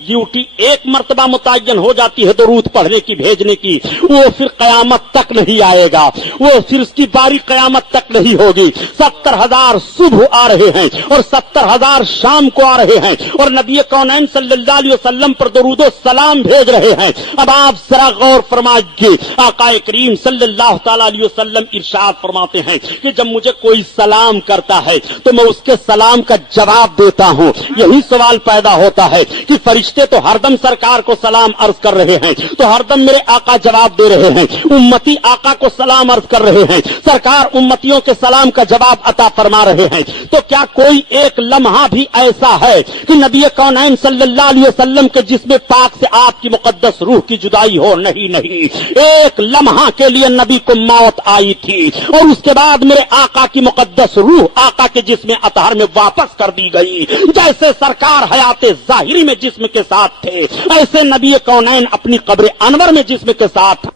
Duty एक मर्तबा मुतय्यन हो जाती है दरूद पढ़ने की भेजने की, वो फिर कयामत तक नहीं आएगा, वो फिर उसकी बारी कयामत तक नहीं होगी। 70,000 सुबह आ रहे हैं और 70,000 शाम को आ रहे हैं और नबी कौनैन सल्लल्लाहु अलैहि वसल्लम पर दरूदो सलाम भेज रहे हैं। अब आप जरा गौर फरमाइए, आकाए करीम सल्लल्लाहु तआला अलैहि वसल्लम इरशाद फरमाते हैं कि जब मुझे कोई सलाम करता है तो मैं उसके सलाम का जवाब देता हूँ। यही सवाल पैदा होता है कि फरिश्ते तो हरदम सरकार को सलाम अर्ज कर रहे हैं, तो हरदम मेरे आका जवाब दे रहे हैं, उम्मती आका को सलाम अर्ज कर रहे हैं, सरकार उम्मतियों के सलाम का जवाब अता फरमा रहे हैं। तो क्या कोई एक लम्हा भी ऐसा है कि नबी कौनैन सल्लल्लाहु अलैहि वसल्लम के जिस्म पाक से आपकी मुकद्दस रूह की जुदाई हो? नहीं नहीं, एक लम्हा के लिए नबी को मौत आई थी और उसके बाद मेरे आका की मुकद्दस रूह आका के जिस्म अतहर में वापस कर दी गई। जैसे सरकार हयाते जाहिरी में जिस्म के साथ थे, ऐसे नबी कौनैन अपनी कब्र अनवर में जिस्म के साथ।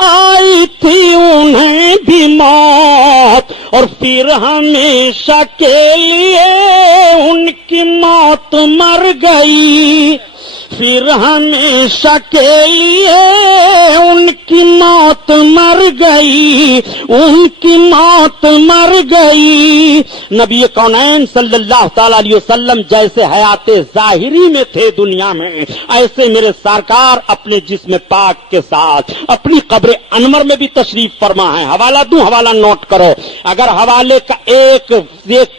आई थी उन्हें भी मौत और फिर हमेशा के लिए उनकी मौत मर गई, फिर हमेशा के लिए उनकी मौत मर गई, उनकी मौत मर गई। नबी कौनैन सल्लल्लाहु तआला अलैहि वसल्लम जैसे हयाते जाहिरी में थे दुनिया में, ऐसे मेरे सरकार अपने जिस्म पाक के साथ अपनी कब्र अनवर में भी तशरीफ फरमा है। हवाला दूं, हवाला नोट करो। अगर हवाले का एक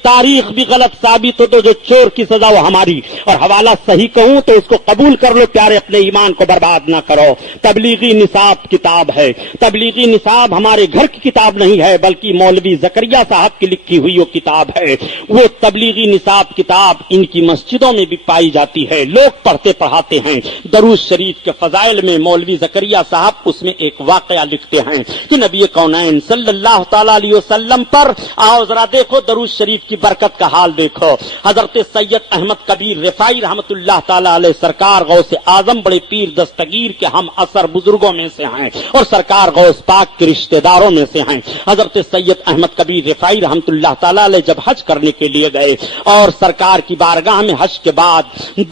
तारीख भी गलत साबित हो तो जो चोर की सजा वो हमारी, और हवाला सही कहूं तो इसको कबूल कर लो प्यारे, अपने ईमान को बर्बाद ना करो। तबलीगी निसाब किताब है। तबलीगी निसाब हमारे घर की किताब नहीं है बल्कि मौलवी जकरिया साहब की लिखी हुई वो किताब है। वो तबलीगी निसाब किताब इनकी मस्जिदों में भी पाई जाती है, लोग पढ़ते पढ़ाते हैं। दरूद शरीफ के फजाइल में मौलवी जकरिया साहब उसमें एक वाकया लिखते हैं कि नबी कौनैन सल्लल्लाहु तआला अलैहि वसल्लम पर, आओ जरा देखो दरूद शरीफ की बरकत का हाल देखो। हजरत सैयद अहमद कबीर रिफाई रहमतुल्लाह तआला अलैह सरकार गौस आजम बड़े पीर दस्तगीर के हम असर बुजुर्गों में से हैं और सरकार गौस पाक के रिश्तेदारों में से हैं। हजरत सैयद अहमद कबीर रिफाई रहमतुल्लाह तआला अलैह जब हज करने के लिए गए और सरकार की बारगाह में हज के बाद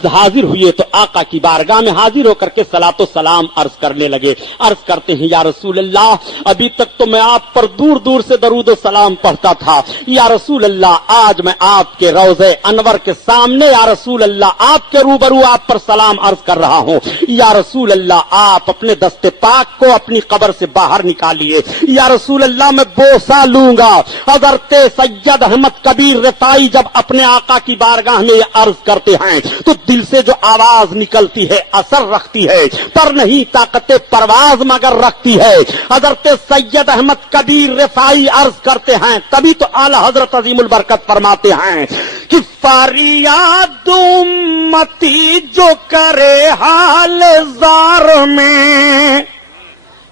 हाजिर हुए तो आका की बारगाह में हाजिर होकर के सलातो सलाम अर्ज करने लगे। अर्ज करते हैं, या रसूल अल्लाह, अभी तक तो मैं आप पर दूर दूर से दरूद और सलाम पढ़ता था, या रसूल अल्लाह आज मैं आपके रोज़े अनवर के सामने, या रसूल अल्लाह आपके रूबरू आप पर सलाम अर्ज कर रहा हूँ। या रसूल अल्लाह आप अपने दस्ते पाक को अपनी कब्र से बाहर निकालिए, या रसूल अल्लाह मैं बोसा लूंगा। हजरत सैयद अहमद कबीर रिफाई जब अपने आका की बारगाह में ये अर्ज करते हैं तो दिल से जो आवाज निकलती है असर रखती है, पर नहीं ताकत परवाज मगर रखती है। हजरत सैयद अहमद कबीर रिफाई अर्ज करते हैं, तभी तो आला हजरत अजीमुल बरकत फरमाते हैं कि फरियाद उम्मती जो करे हाल जार में,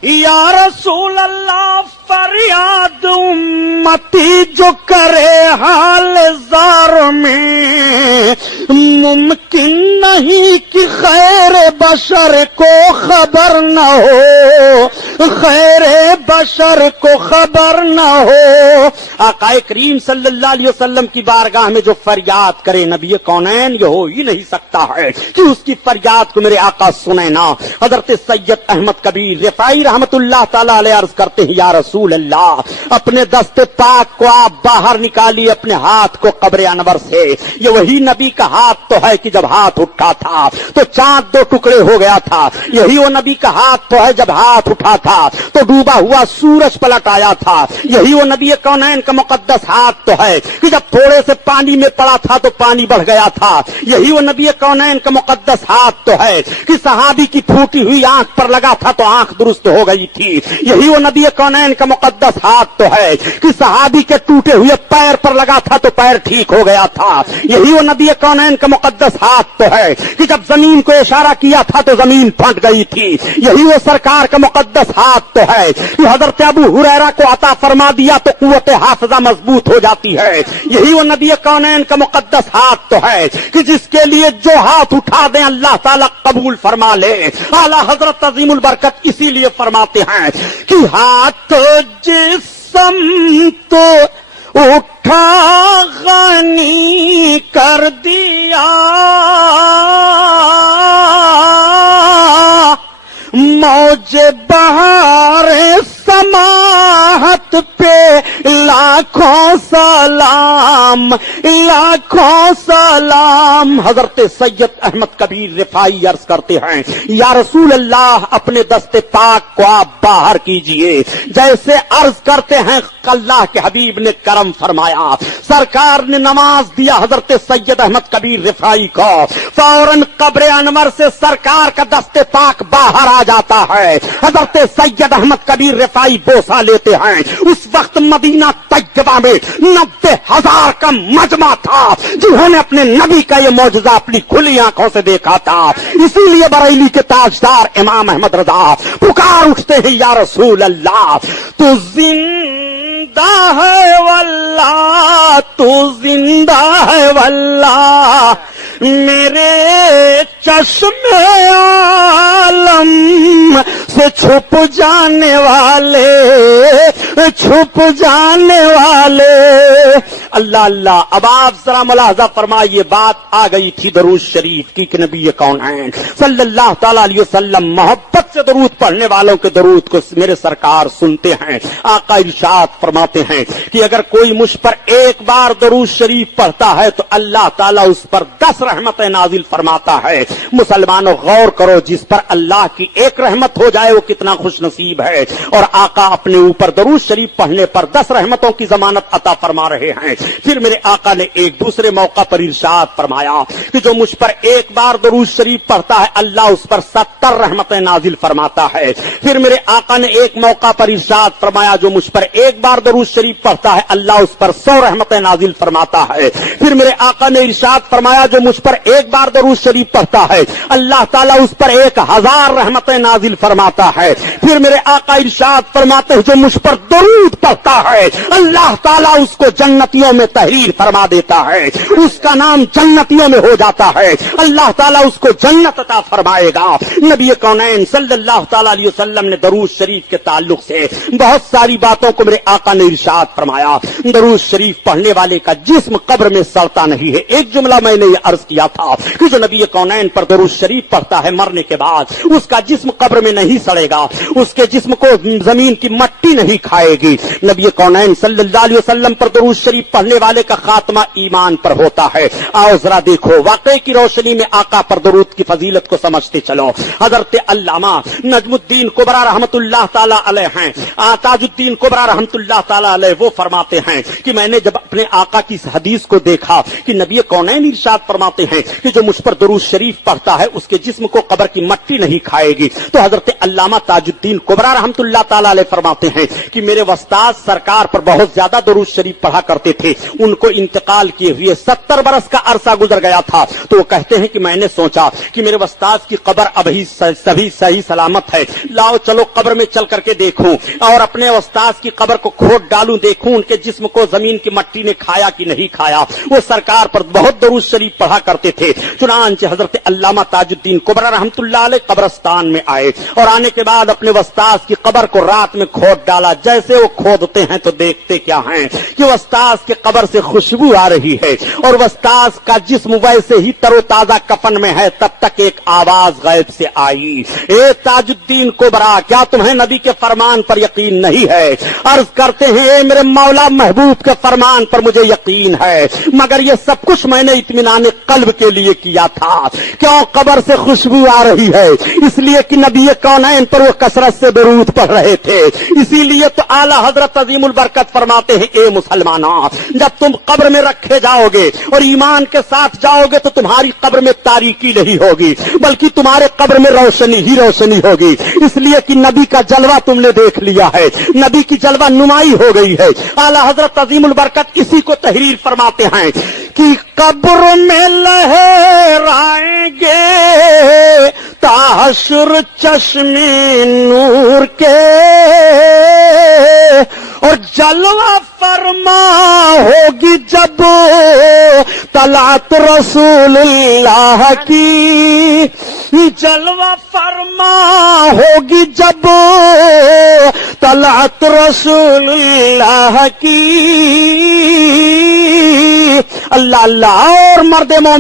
या रसूल अल्लाह फरियाद उम्मती जो करे हाल जार में, मुमकिन नहीं कि खैर बशर को खबर न हो, खैर बशर को खबर न हो। आकाए करीम सल्लल्लाहु अलैहि वसल्लम की बारगाह में जो फरियाद करे नबी कौनैन, ये हो ही नहीं सकता है कि उसकी फरियाद को मेरे आका सुने ना। हजरत सैयद अहमद कबीर रिफाई रहमतुल्लाह तआला अलैह अर्ज करते हैं, या रसूल अल्लाह अपने दस्ते पाक को आप बाहर निकालिए अपने हाथ को कब्र अनवर से। ये वही नबी का हाथ तो है कि जब हाथ उठा था तो चांद दो टुकड़े हो गया था। यही वो नबी का हाथ तो है जब हाथ उठा था तो डूबा हुआ सूरज पलट आया था। यही वो नबी कौनैन का मुकद्दस हाथ तो है कि जब थोड़े से पानी में पड़ा था तो पानी बढ़ गया था। यही वो नबी कौनैन का मुकद्दस हाथ तो है कि सहाबी की फूटी हुई आंख पर लगा था तो आंख दुरुस्त हो गई थी। यही वो नबी कौनैन का मुकद्दस हाथ तो है कि सहाबी के टूटे हुए पैर पर लगा था तो पैर ठीक हो गया था। यही वो नबी कौनैन का मुकद्दस हाथ तो है कि जब जमीन को इशारा किया था तो जमीन फट गई थी। यही वो सरकार का मुकद्दस हाथ तो है कि हजरत अबू हुरैरा को अता फरमा दिया तो कुव्वत हाफिजा मजबूत हो जाती है। यही वो नबी कौनैन का मुकद्दस हाथ तो है कि जिसके लिए जो हाथ उठा दे अल्लाह ताला कबूल फरमा ले। आला हजरत अजीमुल बरकत इसीलिए फरमाते हैं कि हाथ जिस سمت اٹھا غنی کر دیا موج بہار سماحت پہ لاکھوں سلام لاکھوں سلام۔ حضرت سید احمد کبیر رفاعی عرض کرتے ہیں یا رسول اللہ اپنے دست پاک کو آپ باہر کیجئے، جیسے عرض کرتے ہیں اللہ کے حبیب نے کرم فرمایا، سرکار نے نماز دیا حضرت سید احمد کبیر رفاعی کو، فوراً قبر انور سے سرکار کا دست پاک باہر آ جاتا ہے، حضرت سید احمد کبیر رفاعی بوسہ لیتے ہیں۔ اس وقت مدینہ طیبہ میں 90,000 کا مجمع تھا جنہوں نے اپنے نبی کا یہ معجزہ اپنی کھلی آنکھوں سے دیکھا تھا، اسی لیے بریلی کے تاجدار امام احمد رضا پکار اٹھتے ہیں یا رسول اللہ تو زندہ ہے واللہ تو زندہ ہے واللہ میرے چشم عالم سے چھپ جانے والے چھپ جانے والے۔ اللہ اللہ، اب آپ ذرا ملاحظہ فرمائیے، بات آ گئی تھی درود شریف کی کہ نبی کونین صلی اللہ تعالی علیہ وسلم محبت سے درود پڑھنے والوں کے درود کو میرے سرکار سنتے ہیں۔ آقا ارشاد فرماتے ہیں کہ اگر کوئی مجھ پر ایک بار درود شریف پڑھتا ہے تو اللہ تعالیٰ اس پر 10 رحمتیں نازل فرماتا ہے۔ مسلمانوں غور کرو، جس پر اللہ کی ایک رحمت ہو جائے وہ کتنا خوش نصیب ہے، اور آقا اپنے اوپر درود شریف پڑھنے پر 10 رحمتوں کی ضمانت عطا فرما رہے ہیں۔ پھر میرے آقا نے ایک دوسرے موقع پر ارشاد فرمایا کہ جو مجھ پر ایک بار درود شریف پڑھتا ہے اللہ اس پر 70 رحمتیں نازل فرماتا ہے۔ پھر میرے آقا نے ایک موقع پر ارشاد فرمایا جو مجھ پر ایک بار درود شریف پڑھتا ہے اللہ اس پر 100 رحمتیں نازل فرماتا ہے۔ پھر میرے آقا نے ارشاد فرمایا جو مجھ پر ایک بار درود شریف پڑھتا ہے اللہ تعالیٰ اس پر 1000 رحمتیں نازل فرماتا ہے۔ پھر میرے آقا ارشاد فرماتے ہیں جو مجھ پر درود پڑھتا ہے اللہ تعالیٰ اس کو جنتیوں میں تحریر فرما دیتا ہے، اس کا نام جنتیوں میں ہو جاتا ہے، اللہ تعالیٰ اس کو جنت عطا فرمائے گا۔ نبی کونین صلی اللہ تعالیٰ علیہ وسلم نے درود شریف کے تعلق سے بہت ساری باتوں کو میرے آقا نے ارشاد فرمایا۔ درود شریف پڑھنے والے کا جسم قبر میں سڑتا نہیں ہے۔ ایک جملہ میں نے یہ عرض کیا تھا کہ جو نبی کونین پر درود شریف پڑھتا ہے مرنے کے بعد اس کا جسم قبر میں نہیں سڑے گا، اس کے جسم کو زمین کی مٹی نہیں کھائے گی۔ نبی کونین صلی اللہ علیہ وسلم پر درود شریف پڑھنے والے کا خاتمہ ایمان پر ہوتا ہے۔ آؤ ذرا دیکھو، واقعے کی روشنی میں آقا پر درود کی فضیلت کو سمجھتے چلو۔ حضرت علامہ نجم الدین کبریٰ رحمت اللہ تعالی علیہ ہیں، تاج الدین کبریٰ رحمت اللہ تعالی علیہ، وہ فرماتے ہیں کہ میں نے جب اپنے آقا کی اس حدیث کو دیکھا کہ نبی کونین ارشاد فرماتے ہیں کہ جو مجھ پر درود شریف پڑھتا ہے اس کے جسم کو قبر کی مٹی نہیں کھائے گی، تو حضرت علامہ تاج الدین کبریٰ رحمت اللہ تعالی علیہ فرماتے ہیں کہ میرے استاد سرکار پر بہت زیادہ درود شریف پڑھا کرتے تھے، ان کو انتقال کیے ہوئے 70 برس کا عرصہ گزر گیا تھا، تو وہ کہتے ہیں کہ میں نے سوچا کہ میرے استاد کی قبر ابھی سبھی صحیح سلامت ہے، لاؤ چلو قبر میں چل کر کے دیکھوں اور اپنے استاد کی قبر کو کھود ڈالوں، دیکھوں ان کے جسم کو زمین کی مٹی نے کھایا کہ نہیں کھایا۔ وہ سرکار پر بہت درود شریف پڑھا کرتے تھے۔ چنانچہ حضرت علامہ تاج الدین کبریٰ رحمت اللہ علیہ قبرستان میں آئے اور آنے کے بعد اپنے استاد کی قبر کو رات میں کھود ڈالا۔ جیسے وہ کھودتے ہیں تو دیکھتے کیا ہیں کہ استاد کے قبر سے خوشبو آ رہی ہے اور استاد کا جسم ویسے ہی تر و تازہ کفن میں ہے، تب تک ایک آواز غیب سے آئی، اے تاج الدین کبریٰ کیا تمہیں نبی کے فرمان پر یقین نہیں ہے؟ عرض کرتے ہیں اے میرے مولا محبوب کے فرمان پر مجھے یقین ہے، مگر یہ سب کچھ میں نے اطمینان قلب کے لیے کیا تھا۔ کیوں قبر سے خوشبو آ رہی ہے؟ اس لیے کہ نبی کونین پر وہ کثرت سے درود پڑھ رہے تھے۔ اسی لیے تو اعلیٰ حضرت عظیم البرکت فرماتے ہیں اے مسلمانوں، جب تم قبر میں رکھے جاؤ گے اور ایمان کے ساتھ جاؤ گے تو تمہاری قبر میں تاریکی نہیں ہوگی بلکہ تمہارے قبر میں روشنی ہی روشنی ہوگی، اس لیے کہ نبی کا جلوہ تم نے دیکھ لیا ہے، نبی کی جلوہ نمائی ہو گئی ہے۔ اعلیٰ حضرت عظیم البرکت اسی کو تحریر فرماتے ہیں کہ قبر میں لہرائیں گے تا حشر چشمے نور کے اور جلوہ فرما ہوگی جب طلعت رسول اللہ کی، جلوہ فرما ہوگی جب طلعت رسول اللہ کی. اللہ اللہ. اور مرد مومن